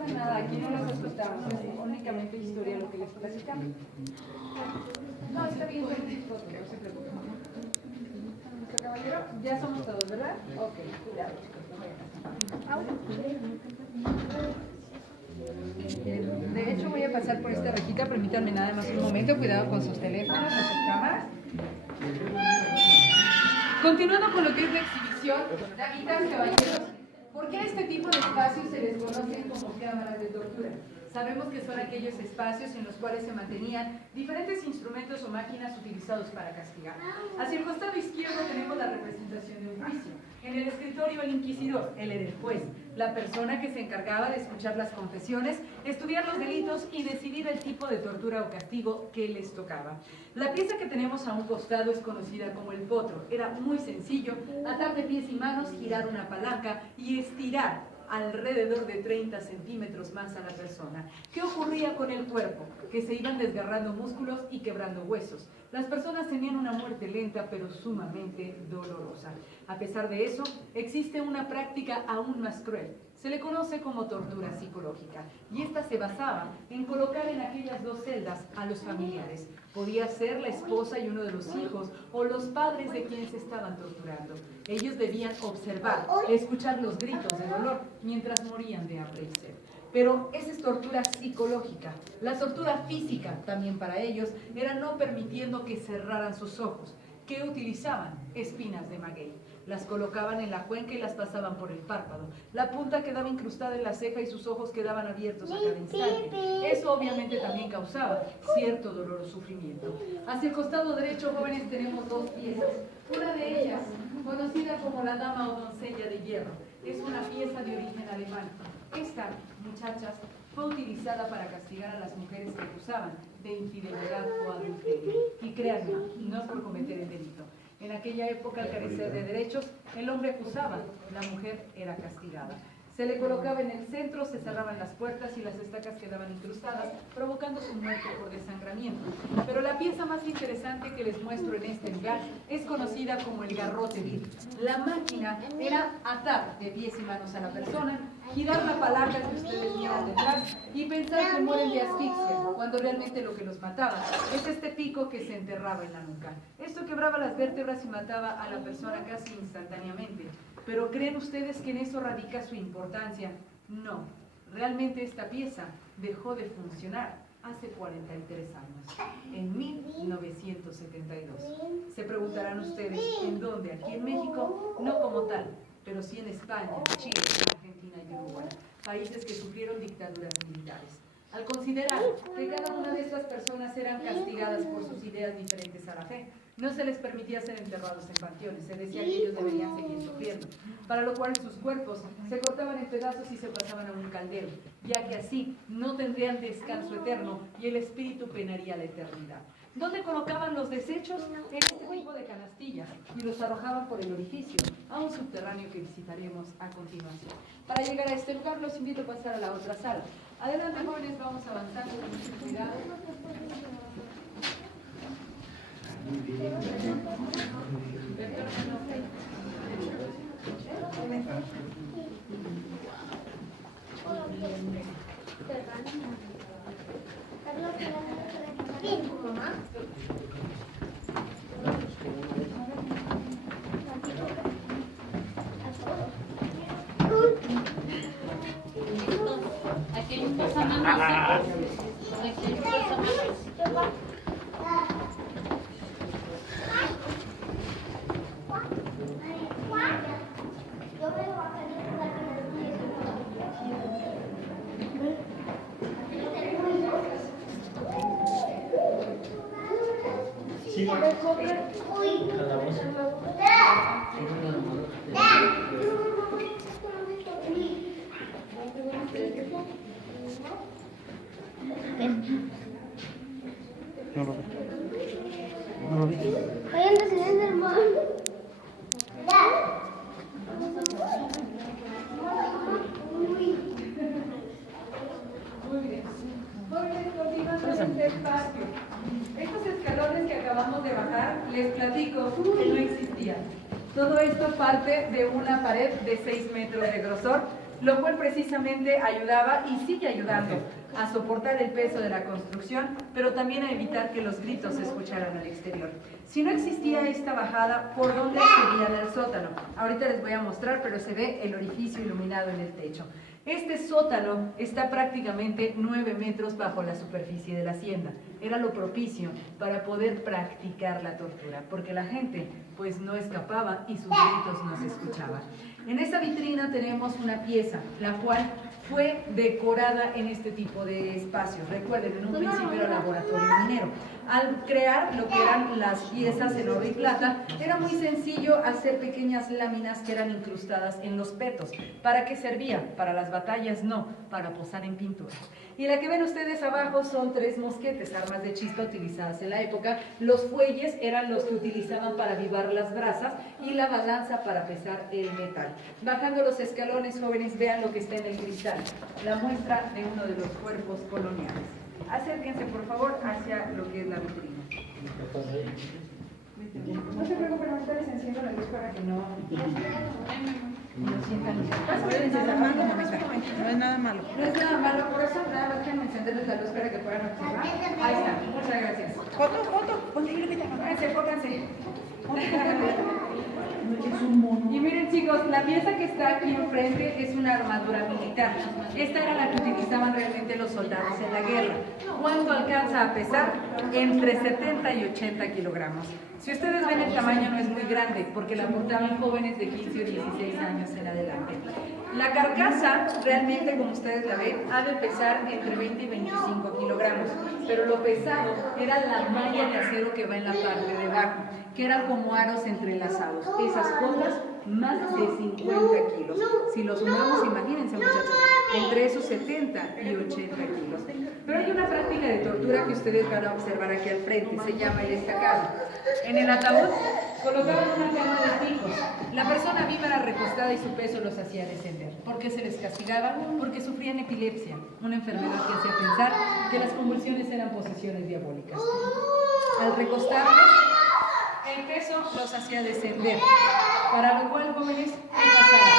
pasa nada, aquí no nos asustamos, es únicamente historia lo que les platicamos. No, está bien, no se preocupen. Nuestro caballero, ya somos todos, ¿verdad? Ok, cuidado, chicos, no vayan a... De hecho, voy a pasar por esta rejita, permítanme nada más un momento, cuidado con sus teléfonos, sus cámaras. Continuando con lo que es la exhibición, damitas, caballeros, ¿por qué a este tipo de espacios se les conocen como cámaras de tortura? Sabemos que son aquellos espacios en los cuales se mantenían diferentes instrumentos o máquinas utilizados para castigar. Hacia el costado izquierdo tenemos la representación de un juicio. En el escritorio el inquisidor, él era el juez, la persona que se encargaba de escuchar las confesiones, estudiar los delitos y decidir el tipo de tortura o castigo que les tocaba. La pieza que tenemos a un costado es conocida como el potro. Era muy sencillo, atar de pies y manos, girar una palanca y estirar alrededor de 30 centímetros más a la persona. ¿Qué ocurría con el cuerpo? Que se iban desgarrando músculos y quebrando huesos. Las personas tenían una muerte lenta pero sumamente dolorosa. A pesar de eso, existe una práctica aún más cruel. Se le conoce como tortura psicológica y esta se basaba en colocar en aquellas dos celdas a los familiares. Podía ser la esposa y uno de los hijos o los padres de quienes estaban torturando. Ellos debían observar, escuchar los gritos de dolor mientras morían de hambre y sed. Pero esa es tortura psicológica. La tortura física, también para ellos, era no permitiendo que cerraran sus ojos. ¿Qué utilizaban? Espinas de maguey. Las colocaban en la cuenca y las pasaban por el párpado. La punta quedaba incrustada en la ceja y sus ojos quedaban abiertos a cada instante. Eso obviamente también causaba cierto dolor o sufrimiento. Hacia el costado derecho, jóvenes, tenemos dos piezas. Una de ellas, conocida como la dama o doncella de hierro, es una pieza de origen alemán. Esta, muchachas, fue utilizada para castigar a las mujeres que acusaban de infidelidad o adulterio. Y créanme, no es por cometer el delito. En aquella época, al carecer de derechos, el hombre acusaba, la mujer era castigada. Se le colocaba en el centro, se cerraban las puertas y las estacas quedaban incrustadas, provocando su muerte por desangramiento. Pero la pieza más interesante que les muestro en este lugar es conocida como el garrote vil. La máquina era atar de pies y manos a la persona, girar la palanca que ustedes miran detrás y pensar que mueren de asfixia, cuando realmente lo que los mataba es este pico que se enterraba en la nuca. Esto quebraba las vértebras y mataba a la persona casi instantáneamente. ¿Pero creen ustedes que en eso radica su importancia? No. Realmente esta pieza dejó de funcionar hace 43 años, en 1972. Se preguntarán ustedes, ¿en dónde? Aquí en México, no como tal, pero sí en España, Chile, Argentina y Uruguay, países que sufrieron dictaduras militares. Al considerar que cada una de estas personas eran castigadas por sus ideas diferentes a la fe, no se les permitía ser enterrados en panteones, se decía que ellos deberían seguir sufriendo, para lo cual sus cuerpos se cortaban en pedazos y se pasaban a un caldero, ya que así no tendrían descanso eterno y el espíritu penaría la eternidad. ¿Dónde colocaban los desechos? En este tipo de canastillas y los arrojaban por el orificio a un subterráneo que visitaremos a continuación. Para llegar a este lugar los invito a pasar a la otra sala. Adelante, jóvenes, vamos avanzando con mucho cuidado. Aquí hay un pasamanos. Aquí hay un pasamanos. Estos escalones que acabamos de bajar, les platico que no existían. Todo esto parte de una pared de 6 metros de grosor, lo cual precisamente ayudaba y sigue ayudando a soportar el peso de la construcción, pero también a evitar que los gritos se escucharan al exterior. Si no existía esta bajada, ¿por dónde accedían al sótano? Ahorita les voy a mostrar, pero se ve el orificio iluminado en el techo. Este sótano está prácticamente 9 metros bajo la superficie de la hacienda. Era lo propicio para poder practicar la tortura, porque la gente pues no escapaba y sus gritos no se escuchaban. En esta vitrina tenemos una pieza, la cual fue decorada en este tipo de espacios. Recuerden, en un principio era laboratorio minero. Al crear lo que eran las piezas en oro y plata, era muy sencillo hacer pequeñas láminas que eran incrustadas en los petos. ¿Para qué servía? Para las batallas, no, para posar en pinturas. Y la que ven ustedes abajo son 3 mosquetes, armas de chispa utilizadas en la época. Los fuelles eran los que utilizaban para avivar las brasas y la balanza para pesar el metal. Bajando los escalones, jóvenes, vean lo que está en el cristal, la muestra de uno de los cuerpos coloniales. Acérquense, por favor, hacia lo que es la vitrina. No se preocupen, ahorita les enciendo la luz para que no sientan. No es nada malo. No es nada malo, por eso nada más déjenme encenderles la luz para que puedan observar. Ahí está, muchas gracias. Foto. Pónganse. Y miren, chicos, la pieza que está aquí enfrente es una armadura militar. Esta era la que utilizaban realmente los soldados en la guerra. ¿Cuánto alcanza a pesar? Entre 70 y 80 kilogramos. Si ustedes ven, el tamaño no es muy grande, porque la portaban jóvenes de 15 o 16 años en adelante. La carcasa, realmente, como ustedes la ven, ha de pesar entre 20 y 25 kilogramos, pero lo pesado era la malla de acero que va en la parte de abajo, que eran como aros entrelazados. Esas cosas, más de 50 kilos. Si los sumamos, imagínense, muchachos, entre esos 70 y 80 kilos. Pero hay una práctica de tortura que ustedes van a observar aquí al frente, se llama el estacado. En el ataúd colocaban una cama de picos. La persona viva era recostada y su peso los hacía descender. ¿Por qué se les castigaba? Porque sufrían epilepsia, una enfermedad que hacía pensar que las convulsiones eran posesiones diabólicas. Al recostarlos, el peso los hacía descender, para lo cual, jóvenes, ¿qué pasaba?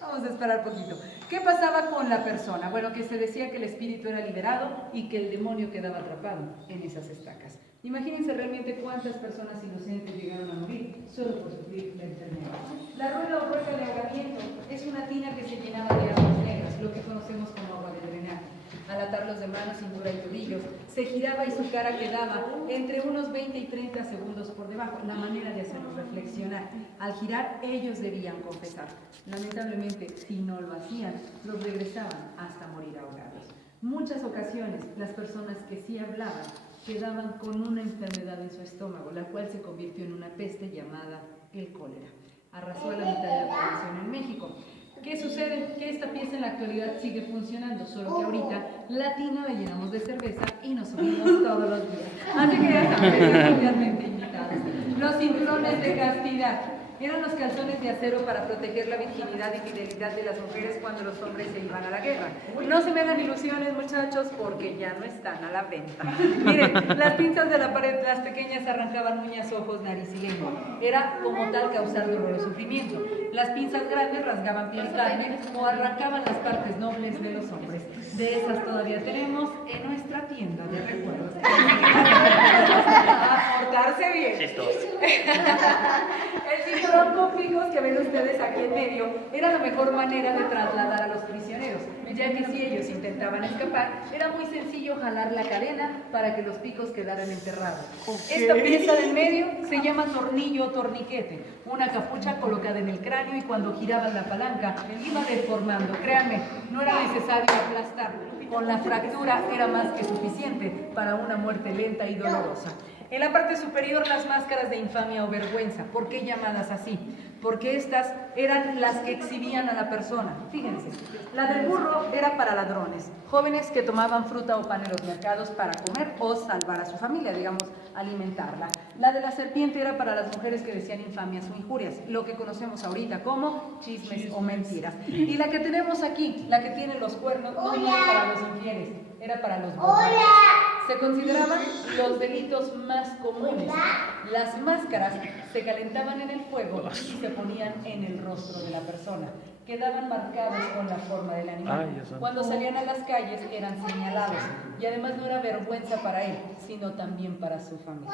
Vamos a esperar poquito. ¿Qué pasaba con la persona? Bueno, que se decía que el espíritu era liberado y que el demonio quedaba atrapado en esas estacas. Imagínense realmente cuántas personas inocentes llegaron a morir solo por sufrir la enfermedad. La rueda o rueda de ahogamiento es una tina que se llenaba de aguas negras, lo que conocemos como agua de drenaje. Al atarlos de manos, cintura y tobillos, se giraba y su cara quedaba entre unos 20 y 30 segundos por debajo. La manera de hacerlos reflexionar. Al girar, ellos debían confesar. Lamentablemente, si no lo hacían, los regresaban hasta morir ahogados. Muchas ocasiones, las personas que sí hablaban quedaban con una enfermedad en su estómago, la cual se convirtió en una peste llamada el cólera. Arrasó a la mitad de la población en México. ¿Qué sucede? Que esta pieza en la actualidad sigue funcionando, solo que ahorita la tina la llenamos de cerveza y nos subimos todos los días. Así que ya están cordialmente invitados. Los cinturones de castidad eran los calzones de acero para proteger la virginidad y fidelidad de las mujeres cuando los hombres se iban a la guerra. No se me hagan ilusiones, muchachos, porque ya no están a la venta. Miren, las pinzas de la pared, las pequeñas, arrancaban uñas, ojos, nariz y lengua. Era como tal causar dolor o sufrimiento. Las pinzas grandes rasgaban piel y carne o arrancaban las partes nobles de los hombres. De esas todavía tenemos en nuestra tienda de recuerdos. A portarse bien. El cinturón con picos que ven ustedes aquí en medio era la mejor manera de trasladar a los prisioneros, ya que si ellos intentaban escapar, era muy sencillo jalar la cadena para que los picos quedaran enterrados. Esta pieza del medio se llama tornillo o torniquete, una capucha colocada en el cráneo y cuando giraban la palanca iba deformando. Créanme, no era necesario aplastarlo, con la fractura era más que suficiente para una muerte lenta y dolorosa. En la parte superior, las máscaras de infamia o vergüenza. ¿Por qué llamadas así? Porque estas eran las que exhibían a la persona. Fíjense, la del burro era para ladrones, jóvenes que tomaban fruta o pan en los mercados para comer o salvar a su familia, digamos, alimentarla. La de la serpiente era para las mujeres que decían infamias o injurias, lo que conocemos ahorita como chismes o mentiras. Y la que tenemos aquí, la que tiene los cuernos, no era para los infieles, era para los borrachos. Se consideraban los delitos más comunes. Las máscaras se calentaban en el fuego y se ponían en el rostro de la persona. quedaban marcados con la forma del animal. Cuando salían a las calles eran señalados y además no era vergüenza para él, sino también para su familia.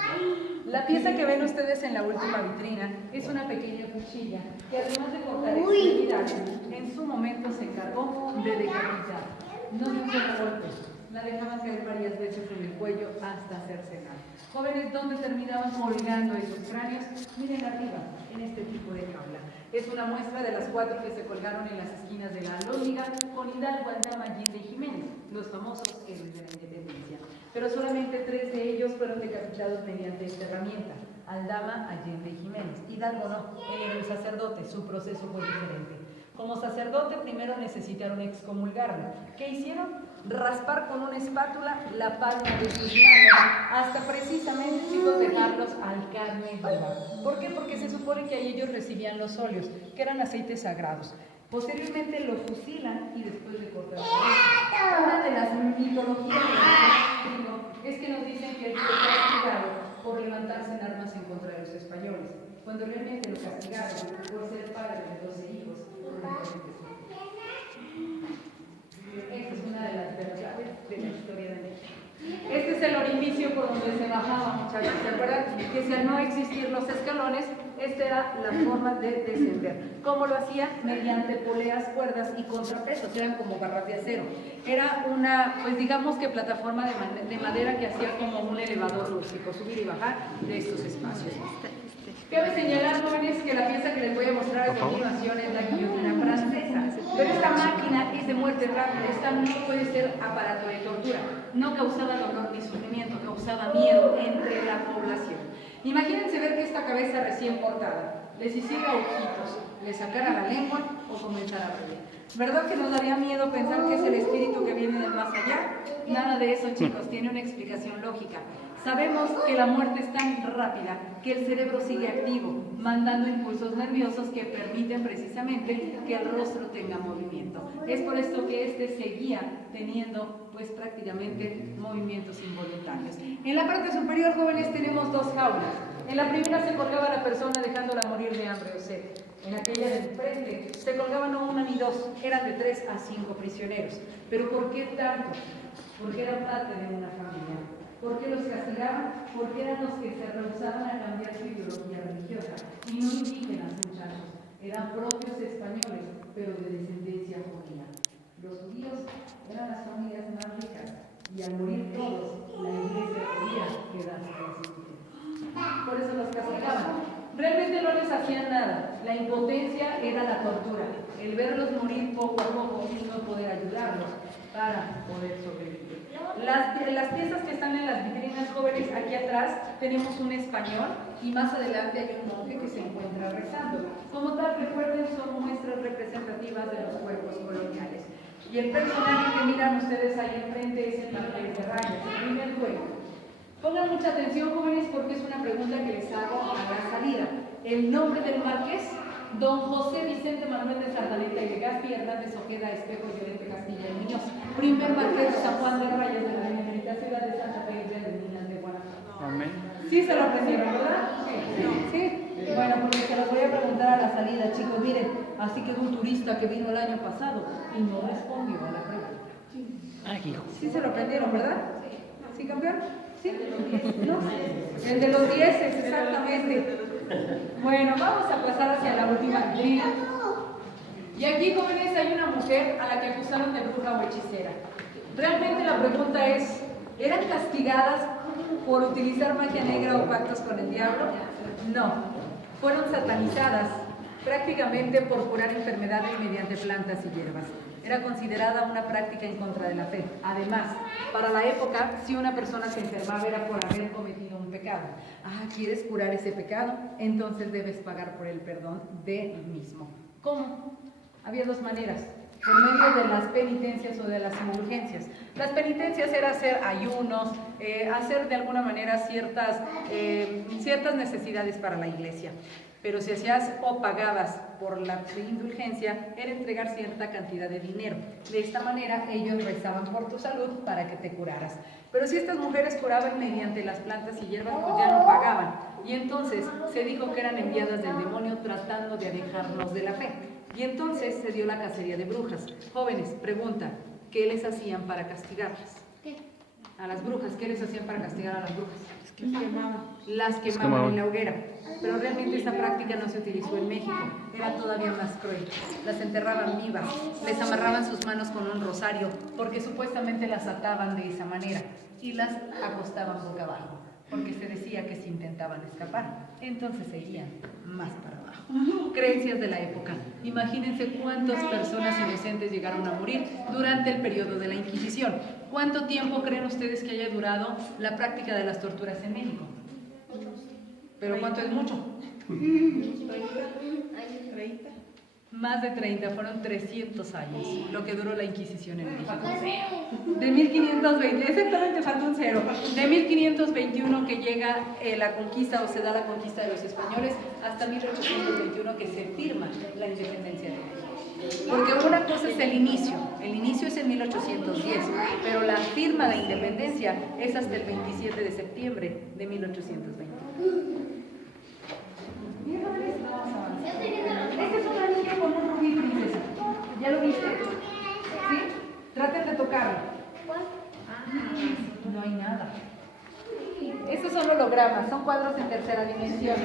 La pieza que ven ustedes en la última vitrina es una pequeña cuchilla que además de cortar extremidades, en su momento se encargó de decapitar. No de un solo golpe, la dejaban caer varias veces en el cuello hasta hacerse mal. Jóvenes, ¿dónde terminaban colgando esos cráneos? Miren arriba, en este tipo de jaula. Es una muestra de las 4 que se colgaron en las esquinas de la Alhóndiga con Hidalgo, Aldama, Allende y Jiménez, los famosos héroes de la independencia. Pero solamente 3 de ellos fueron decapitados mediante esta herramienta: Aldama, Allende y Jiménez. Hidalgo no, él era un sacerdote, su proceso fue diferente. Como sacerdote primero necesitaron excomulgarlo. ¿Qué hicieron? Raspar con una espátula la palma de sus manos hasta precisamente, chicos, dejarlos al carne viva. ¿Por qué? Porque se supone que ahí ellos recibían los óleos, que eran aceites sagrados. Posteriormente lo fusilan y después le cortan la cabeza. Una de las mitologías es que nos dicen que él fue castigado por levantarse en armas en contra de los españoles, cuando realmente lo castigaron por ser padre de 12 hijos. Esta es una de las verdades de la historia de México. Este es el orificio por donde se bajaba, muchachos. ¿Se acuerdan? Que si al no existir los escalones, esta era la forma de descender. ¿Cómo lo hacía? Mediante poleas, cuerdas y contrapesos. Eran como barras de acero. Era una, pues digamos que plataforma de madera que hacía como un elevador rústico, subir y bajar de estos espacios. Cabe señalar, jóvenes, que la pieza que les voy a mostrar a continuación es la guillotina francesa. Pero esta máquina es de muerte rápida, esta no puede ser aparato de tortura. No causaba dolor ni sufrimiento, causaba miedo entre la población. Imagínense ver que esta cabeza recién cortada les hiciera ojitos, les sacara la lengua o comenzara a reír. ¿Verdad que nos daría miedo pensar que es el espíritu que viene del más allá? Nada de eso, chicos, tiene una explicación lógica. Sabemos que la muerte es tan rápida que el cerebro sigue activo, mandando impulsos nerviosos que permiten precisamente que el rostro tenga movimiento. Es por esto que este seguía teniendo pues prácticamente movimientos involuntarios. En la parte superior, jóvenes, tenemos 2 jaulas. En la primera se colgaba a la persona dejándola morir de hambre o sed. En aquella del frente se colgaban no 1 ni 2, eran de 3 a 5 prisioneros. ¿Pero por qué tanto? Porque eran parte de una familia. ¿Por qué los castigaban? Porque eran los que se rehusaban a cambiar su ideología religiosa. Y no indígenas, muchachos. Eran propios españoles, pero de descendencia judía. Los judíos eran las familias más ricas. Y al morir todos, la iglesia podía quedarse resistente. Por eso los castigaban. Realmente no les hacían nada. La impotencia era la tortura. El verlos morir poco a poco y no poder ayudarlos para poder sobrevivir. Las piezas que están en las vitrinas, jóvenes, aquí atrás tenemos un español y más adelante hay un monje que se encuentra rezando. Como tal, recuerden, son muestras representativas de los cuerpos coloniales. Y el personaje que miran ustedes ahí enfrente es el Marqués de Rayas, el primer duelo. Pongan mucha atención, jóvenes, porque es una pregunta que les hago a la salida. El nombre del marqués: Don José Vicente Manuel de Sardaneta y Legazpi Hernández Ojeda Espejo Llorente Castilla y Muñoz, primer marqués de San Juan de Rayas de la bendita ciudad de Santa Fe de Minas de Guanajuato. Amén. Sí se lo aprendieron, ¿verdad? Sí. Bueno, porque se los voy a preguntar a la salida, chicos. Miren, así quedó un turista que vino el año pasado y no respondió a la pregunta. Sí se lo aprendieron, ¿verdad? ¿Sí, campeón? ¿Sí? ¿No? El de los 10, exactamente. Bueno, vamos a pasar hacia la última vitrina. Y aquí, jóvenes, hay una mujer a la que acusaron de bruja o hechicera. Realmente la pregunta es, ¿eran castigadas por utilizar magia negra o pactos con el diablo? No, fueron satanizadas prácticamente por curar enfermedades mediante plantas y hierbas. Era considerada una práctica en contra de la fe. Además, para la época, si una persona se enfermaba era por haber cometido un pecado. ¿Quieres curar ese pecado? Entonces debes pagar por el perdón del mismo. ¿Cómo? Había 2 maneras: por medio de las penitencias o de las indulgencias. Las penitencias era hacer ayunos, hacer de alguna manera ciertas necesidades para la iglesia. Pero si hacías o pagabas por la indulgencia, era entregar cierta cantidad de dinero. De esta manera ellos rezaban por tu salud para que te curaras. Pero si estas mujeres curaban mediante las plantas y hierbas, pues ya no pagaban. Y entonces se dijo que eran enviadas del demonio tratando de alejarnos de la fe. Y entonces se dio la cacería de brujas. Jóvenes, pregunta, ¿qué les hacían para castigarlas? ¿Qué? A las brujas, ¿qué les hacían para castigar a las brujas? Las Las quemaban en la hoguera. Pero realmente esta práctica no se utilizó en México, era todavía más cruel. Las enterraban vivas, les amarraban sus manos con un rosario, porque supuestamente las ataban de esa manera, y las acostaban boca abajo, porque se decía que si intentaban escapar, entonces se irían más para abajo. Creencias de la época. Imagínense cuántas personas inocentes llegaron a morir durante el periodo de la Inquisición. ¿Cuánto tiempo creen ustedes que haya durado la práctica de las torturas en México? ¿Pero cuánto es mucho? Más de 30, fueron 300 años lo que duró la Inquisición en México. De 1520, exactamente, falta un cero. De 1521 que llega la conquista o se da la conquista de los españoles hasta 1821 que se firma la independencia de México. Porque una cosa es el inicio es en 1810, pero la firma de independencia es hasta el 27 de septiembre de 1820. Esta es una niña con un rubí, princesa. ¿Ya lo viste? ¿Sí? Traten de tocarlo. No hay nada. Estos son hologramas, son cuadros en tercera dimensión.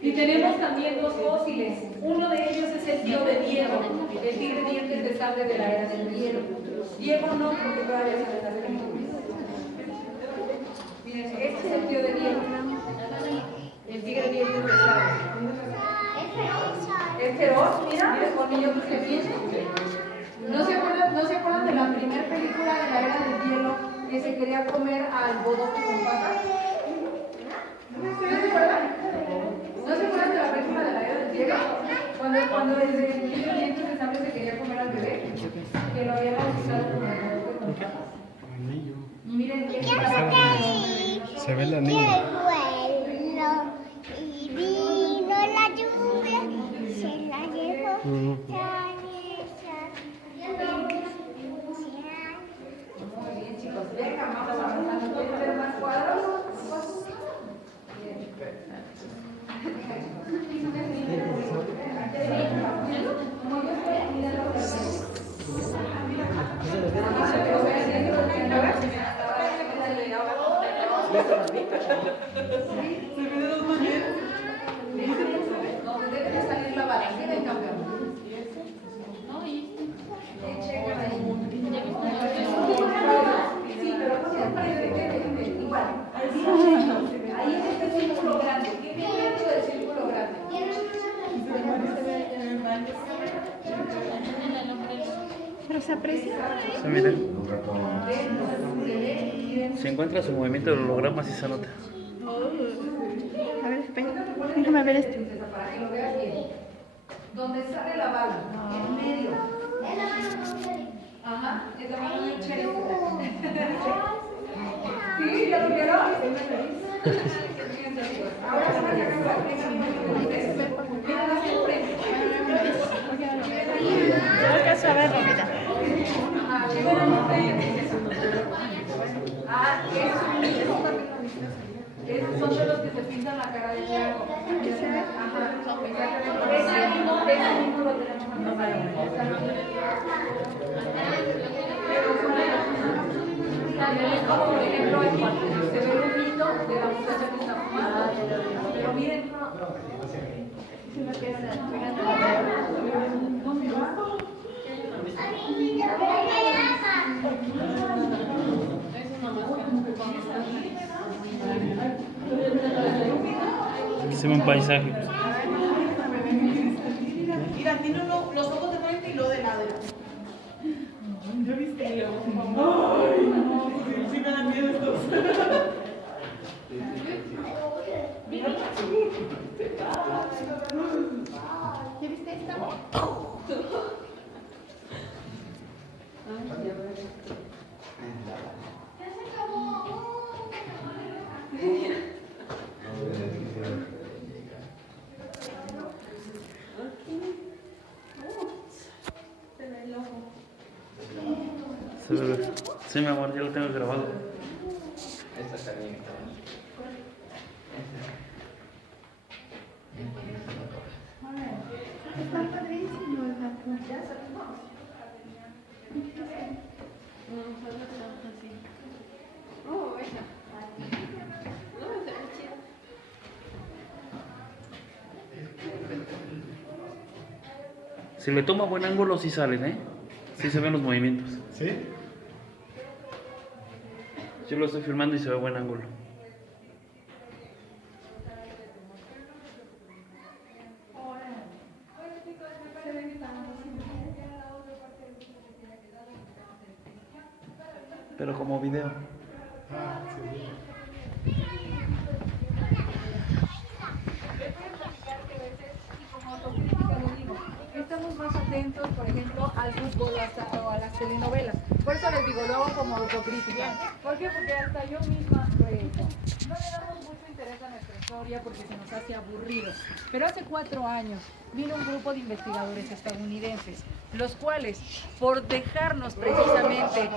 Y tenemos también dos fósiles. Uno de ellos es el tío de Diego, el tigre dientes de sable de la era del hielo. Diego no, porque todavía se le da el Miren, este es el tío de Diego. El tigre dientes de sable. Es feroz, mira, el colmillo que tiene. ¿No se acuerdan de la primera película de la era del hielo que se quería comer al bodoque con patas? ¿No se acuerdan? ¿No se acuerdan de la película de la era del hielo? Cuando el niño dientes de sable se quería comer al bebé, que lo había bautizado como el bodoque con patas. Y miren, se ve la niña. Y vino la lluvia, se la llevó. Muy bien, chicos. Venga, vamos avanzando. ¿Quieren ver más cuadros? Donde debe de salir la balancera en campeón. Sí, pero siempre igual. Ahí es este círculo grande. ¿Qué viene dentro del círculo grande? Pero se aprecia. Sí, mira. Se encuentra su movimiento del holograma si se nota. A ver, espera. Déjame ver esto. Para que lo veas bien. Donde sale la bala, en medio. Ajá, es la mano del sheriff. Sí, ya lo vieron. Ahora van a llegar a No alcanzo a verlo, mira. Esos son de los que se pintan la cara de blanco. Ajá, ese mismo lo tenemos también, como por ejemplo, se ve un mito de la muchacha que está fumando. Pero miren, Aquí se ve un paisaje. Mira, tiene los ojos de frente y lo de lado. ¿Ya viste? Ay, no, sí me dan miedo estos. ¿Ya viste esta? Sí, mi amor, ya lo tengo grabado. Esta está bien. Está Si le toma buen ángulo, sí salen, ¿eh? Sí se ven los movimientos. ¿Sí? Yo lo estoy filmando y se ve buen ángulo. Pero como video. Ah, sí. Estamos más atentos, por ejemplo, al fútbol o a las telenovelas. Por eso les digo, lo hago como autocrítica. ¿Por qué? Porque hasta yo misma lo he hecho. No le damos mucho interés a nuestra historia porque se nos hace aburrido. Pero hace 4 años vino un grupo de investigadores estadounidenses, los cuales, por dejarnos precisamente,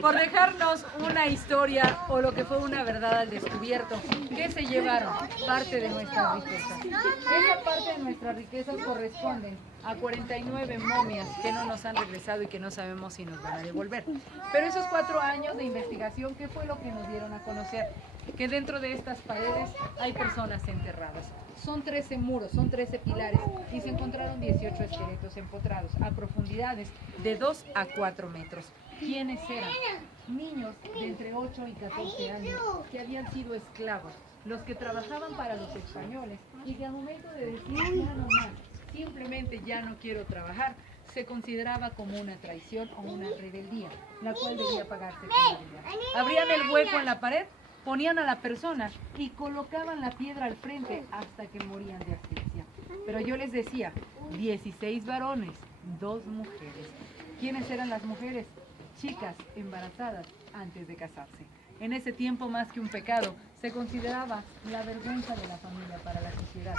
por dejarnos una historia o lo que fue una verdad al descubierto, ¿qué se llevaron? Parte de nuestras riquezas. Esa parte de nuestras riquezas corresponden a 49 momias que no nos han regresado y que no sabemos si nos van a devolver. Pero esos 4 años de investigación, ¿qué fue lo que nos dieron a conocer? Que dentro de estas paredes hay personas enterradas. Son 13 muros, son 13 pilares y se encontraron 18 esqueletos empotrados a profundidades de 2 a 4 metros. ¿Quiénes eran? Niños de entre 8 y 14 años que habían sido esclavos, los que trabajaban para los españoles y que al momento de decir ya no más, simplemente ya no quiero trabajar, se consideraba como una traición o una rebeldía, la cual debía pagarse con la vida. Abrían el hueco en la pared, ponían a la persona y colocaban la piedra al frente hasta que morían de asfixia. Pero yo les decía, 16 varones, 2 mujeres. ¿Quiénes eran las mujeres? Chicas embarazadas antes de casarse. En ese tiempo, más que un pecado, se consideraba la vergüenza de la familia para la sociedad.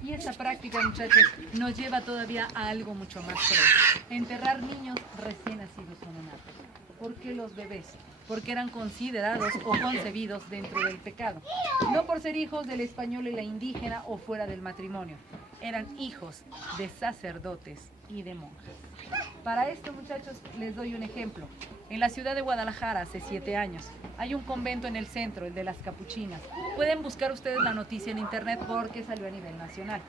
Y esta práctica, muchachos, nos lleva todavía a algo mucho más cruel. Enterrar niños recién nacidos neonatos. ¿Por qué los bebés? Porque eran considerados o concebidos dentro del pecado. No por ser hijos del español y la indígena o fuera del matrimonio. Eran hijos de sacerdotes y de monjas. Para esto, muchachos, les doy un ejemplo. En la ciudad de Guadalajara, hace 7 años, hay un convento en el centro, el de las Capuchinas. Pueden buscar ustedes la noticia en internet porque salió a nivel nacional.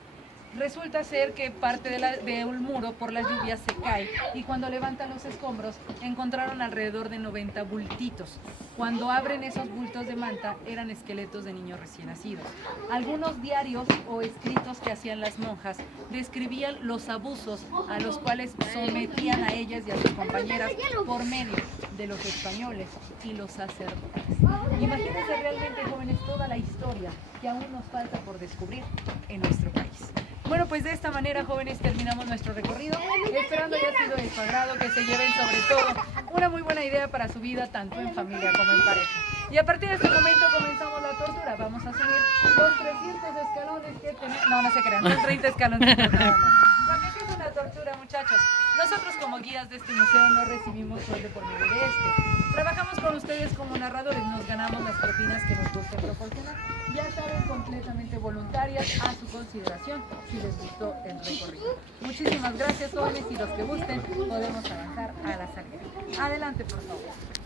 Resulta ser que parte de un muro por las lluvias se cae y cuando levantan los escombros encontraron alrededor de 90 bultitos. Cuando abren esos bultos de manta eran esqueletos de niños recién nacidos. Algunos diarios o escritos que hacían las monjas describían los abusos a los cuales sometían a ellas y a sus compañeras por medio de los españoles y los sacerdotes. Imagínense realmente, jóvenes, toda la historia que aún nos falta por descubrir en nuestro país. Bueno, pues de esta manera, jóvenes, terminamos nuestro recorrido, esperando haya sido de su agrado, que se lleven sobre todo una muy buena idea para su vida, tanto en familia como en pareja. Y a partir de este momento comenzamos la tortura. Vamos a subir los 300 escalones que tenemos. No, no se crean, son 30 escalones nada más. Lo que es una tortura, muchachos. Nosotros como guías de este museo no recibimos sueldo por medio de este. Trabajamos con ustedes como narradores, nos ganamos las propinas que nos guste proporcionar. Ya saben, completamente voluntarias a su consideración si les gustó el recorrido. Muchísimas gracias, jóvenes, y los que gusten podemos avanzar a la salida. Adelante, por favor.